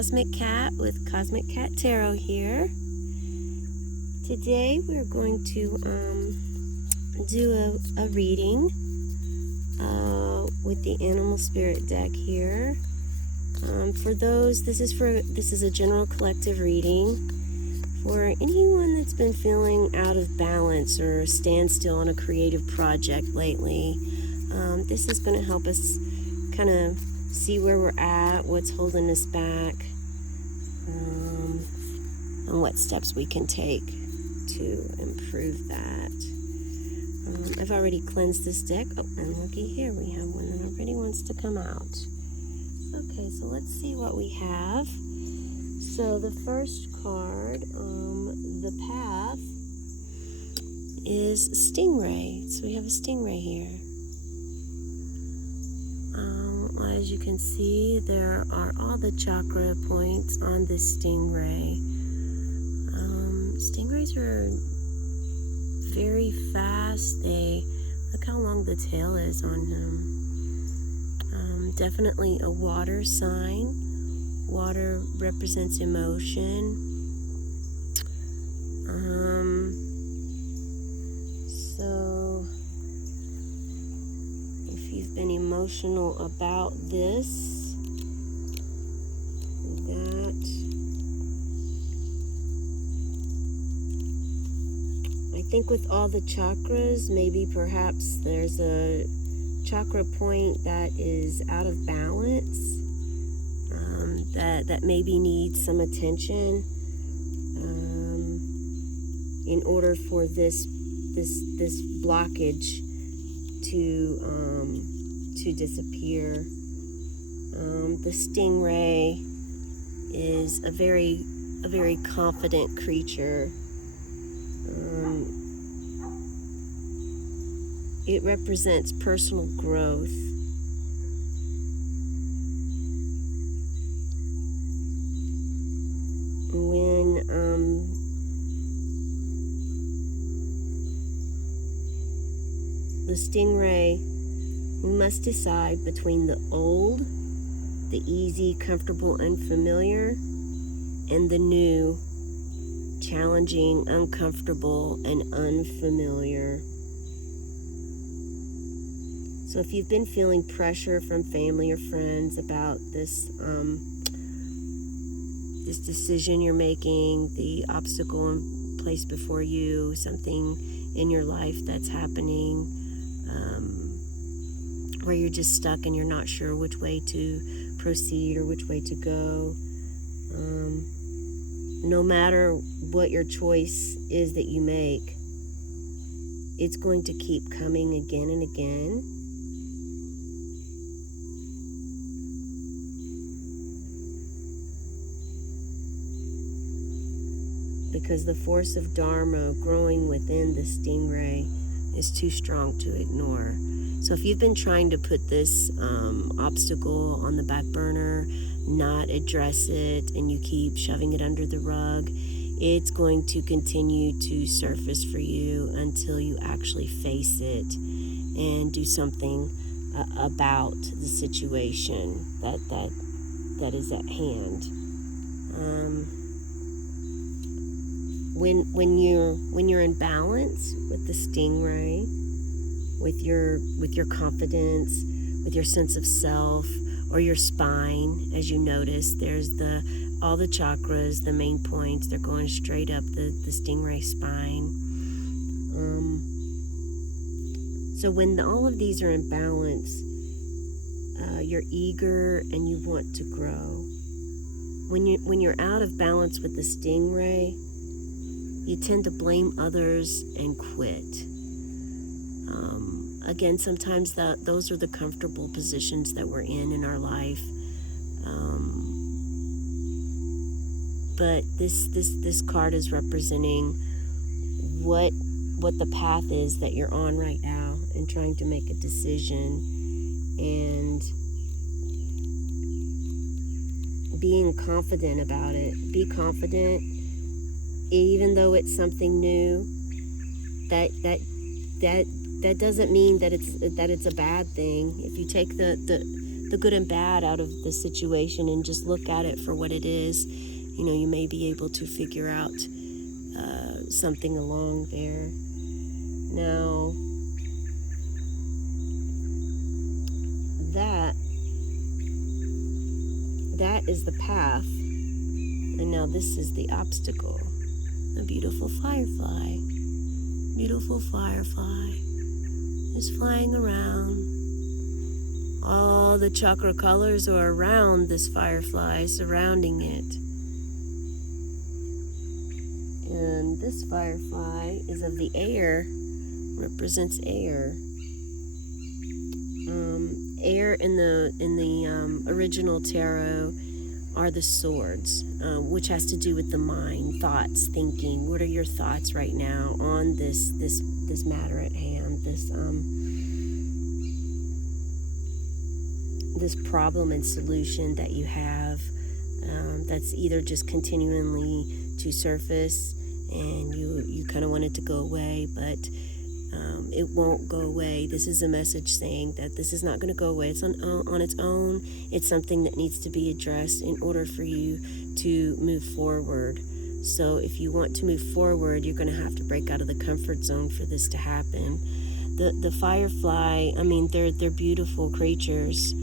Cosmic Cat with Cosmic Cat Tarot here. Today we're going to do a reading with the Animal Spirit deck here. For those, this is a general collective reading for anyone that's been feeling out of balance or standstill on a creative project lately. This is going to help us kind of see where we're at, what's holding us back, and what steps we can take to improve that. I've already cleansed this deck. Oh, and looky here, we have one that already wants to come out. Okay, so let's see what we have. So the first card, the path, is Stingray. So we have a Stingray here. As you can see, there are all the chakra points on this Stingray. Stingrays are very fast. Look how long the tail is on them. Definitely a water sign. Water represents emotion. So if you've been emotional about this, I think with all the chakras, maybe perhaps there's a chakra point that is out of balance, that maybe needs some attention in order for this blockage to disappear. The Stingray is a very confident creature. It represents personal growth. When the Stingray, we must decide between the old, the easy, comfortable, unfamiliar, and the new, challenging, uncomfortable, and unfamiliar. So if you've been feeling pressure from family or friends about this this decision you're making, the obstacle placed before you, something in your life that's happening, where you're just stuck and you're not sure which way to proceed or which way to go, no matter what your choice is that you make, it's going to keep coming again and again. Because the force of Dharma growing within the Stingray is too strong to ignore. So if you've been trying to put this obstacle on the back burner, not address it, and you keep shoving it under the rug, it's going to continue to surface for you until you actually face it and do something about the situation that is at hand. When you're in balance with the Stingray, with your confidence, with your sense of self, or your spine, as you notice, there's all the chakras, the main points, they're going straight up the Stingray spine. So when all of these are in balance, you're eager and you want to grow. When you're out of balance with the Stingray, you tend to blame others and quit. Again, sometimes those are the comfortable positions that we're in our life. But this card is representing what the path is that you're on right now, and trying to make a decision and being confident about it. Be confident, even though it's something new. That doesn't mean that it's a bad thing. If you take the the good and bad out of the situation and just look at it for what it is, you may be able to figure out something along there. Now, that is the path, and now this is the obstacle. A beautiful firefly is flying around. All the chakra colors are around this firefly, surrounding it. And this firefly is of the air, represents air. Air in the original tarot are the swords, which has to do with the mind, thoughts, thinking. What are your thoughts right now on this matter at hand, this problem and solution that you have, that's either just continually to surface and you kind of want it to go away, but it won't go away. This is a message saying that this is not going to go away. It's on its own. It's something that needs to be addressed in order for you to move forward. So if you want to move forward, you're going to have to break out of the comfort zone for this to happen. The firefly, they're beautiful creatures.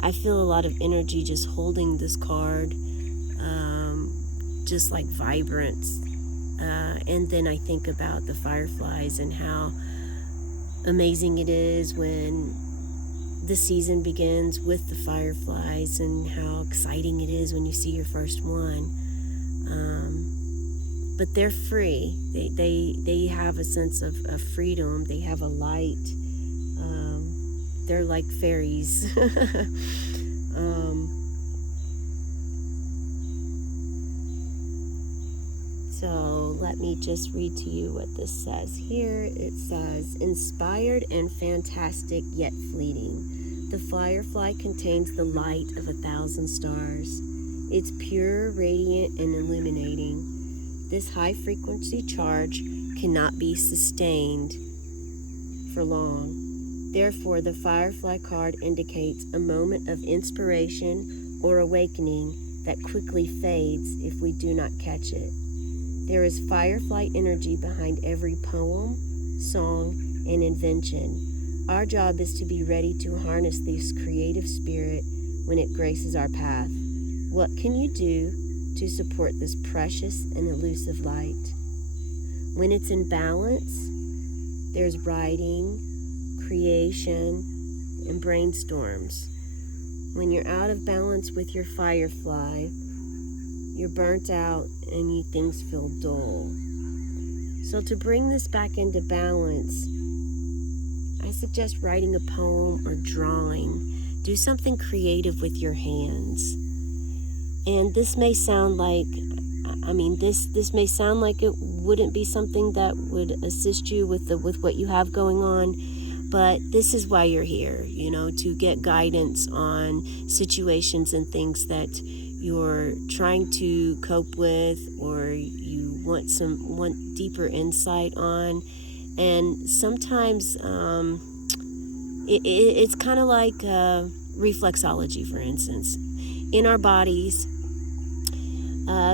I feel a lot of energy just holding this card, just like vibrance. And then I think about the fireflies and how amazing it is when the season begins with the fireflies, and how exciting it is when you see your first one. But they're free. They have a sense of freedom. They have a light. They're like fairies. So let me just read to you what this says here. It says, inspired and fantastic yet fleeting, the firefly contains the light of 1,000 stars. It's pure, radiant, and illuminating. This high-frequency charge cannot be sustained for long. Therefore, the firefly card indicates a moment of inspiration or awakening that quickly fades if we do not catch it. There is firefly energy behind every poem, song, and invention. Our job is to be ready to harness this creative spirit when it graces our path. What can you do to support this precious and elusive light? When it's in balance, there's writing, creation, and brainstorms. When you're out of balance with your firefly, you're burnt out and things feel dull. So to bring this back into balance, I suggest writing a poem or drawing. Do something creative with your hands. And this may sound like, this may sound like it wouldn't be something that would assist you with what you have going on, but this is why you're here, to get guidance on situations and things that you're trying to cope with, or you want deeper insight on. And sometimes it's kind of like reflexology, for instance. In our bodies,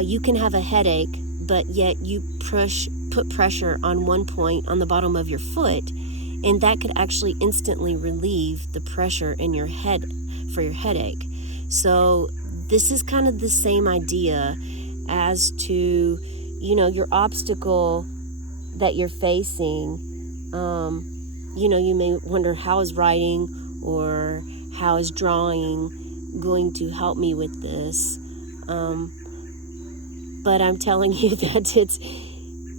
you can have a headache, but yet you put pressure on one point on the bottom of your foot, and that could actually instantly relieve the pressure in your head for your headache. So this is kind of the same idea as to, your obstacle that you're facing. You may wonder, how is writing or how is drawing going to help me with this? But I'm telling you that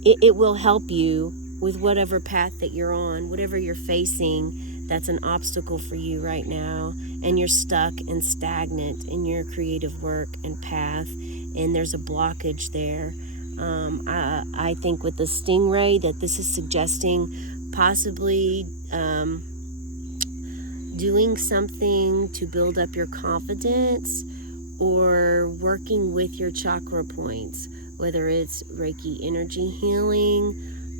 it will help you with whatever path that you're on, whatever you're facing that's an obstacle for you right now, and you're stuck and stagnant in your creative work and path, and there's a blockage there. I think with the stingray that this is suggesting possibly doing something to build up your confidence, or working with your chakra points, whether it's Reiki energy healing,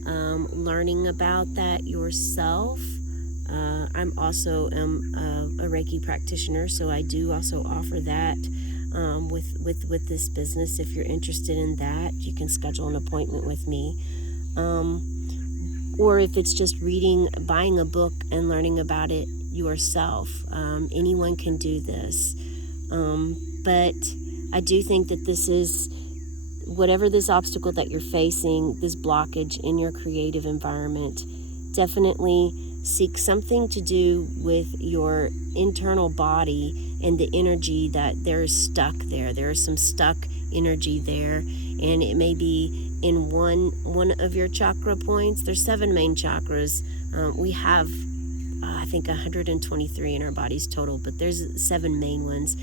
learning about that yourself, I'm also a Reiki practitioner, so I do also offer that with this business. If you're interested in that, you can schedule an appointment with me. Or if it's just buying a book and learning about it yourself, anyone can do this. But I do think that this is, whatever this obstacle that you're facing, this blockage in your creative environment, definitely seek something to do with your internal body and the energy that there's stuck there. There is some stuck energy there, and it may be in one of your chakra points. There's 7 main chakras. We have I think 123 in our bodies total, but there's 7 main ones.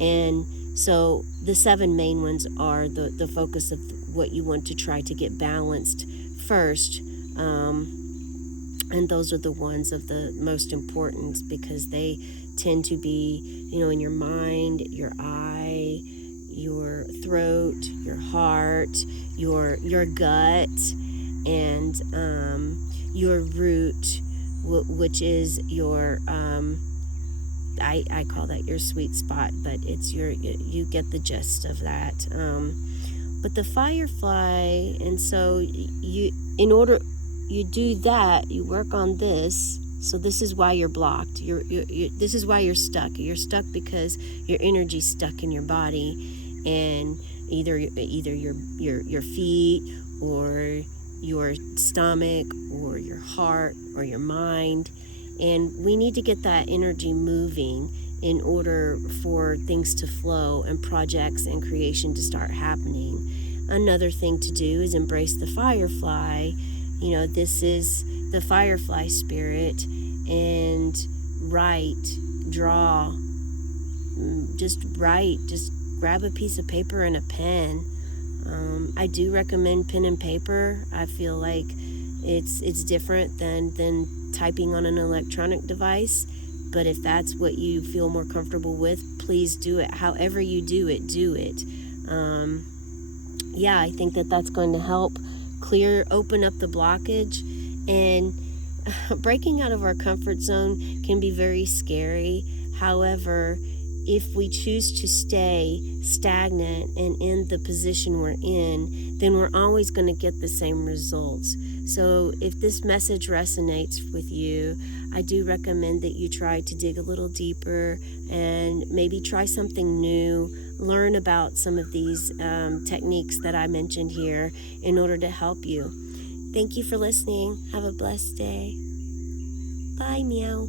And so the 7 main ones are the focus of what you want to try to get balanced first. And those are the ones of the most importance, because they tend to be, in your mind, your eye, your throat, your heart, your gut, and your root, which is your I call that your sweet spot, but it's you get the gist of that. But the firefly, and so you do that, you work on this. So this is why you're blocked. This is why you're stuck. You're stuck because your energy's stuck in your body, and either your feet or your stomach or your heart or your mind. And we need to get that energy moving in order for things to flow and projects and creation to start happening. Another thing to do is embrace the firefly. This is the firefly spirit, and draw, just grab a piece of paper and a pen. I do recommend pen and paper. I feel like it's different than typing on an electronic device, but if that's what you feel more comfortable with, please do it. However you do it, do it. I think that's going to help open up the blockage. And breaking out of our comfort zone can be very scary. However, if we choose to stay stagnant and in the position we're in, then we're always going to get the same results. So if this message resonates with you, I do recommend that you try to dig a little deeper and maybe try something new. Learn about some of these techniques that I mentioned here in order to help you. Thank you for listening. Have a blessed day. Bye, meow.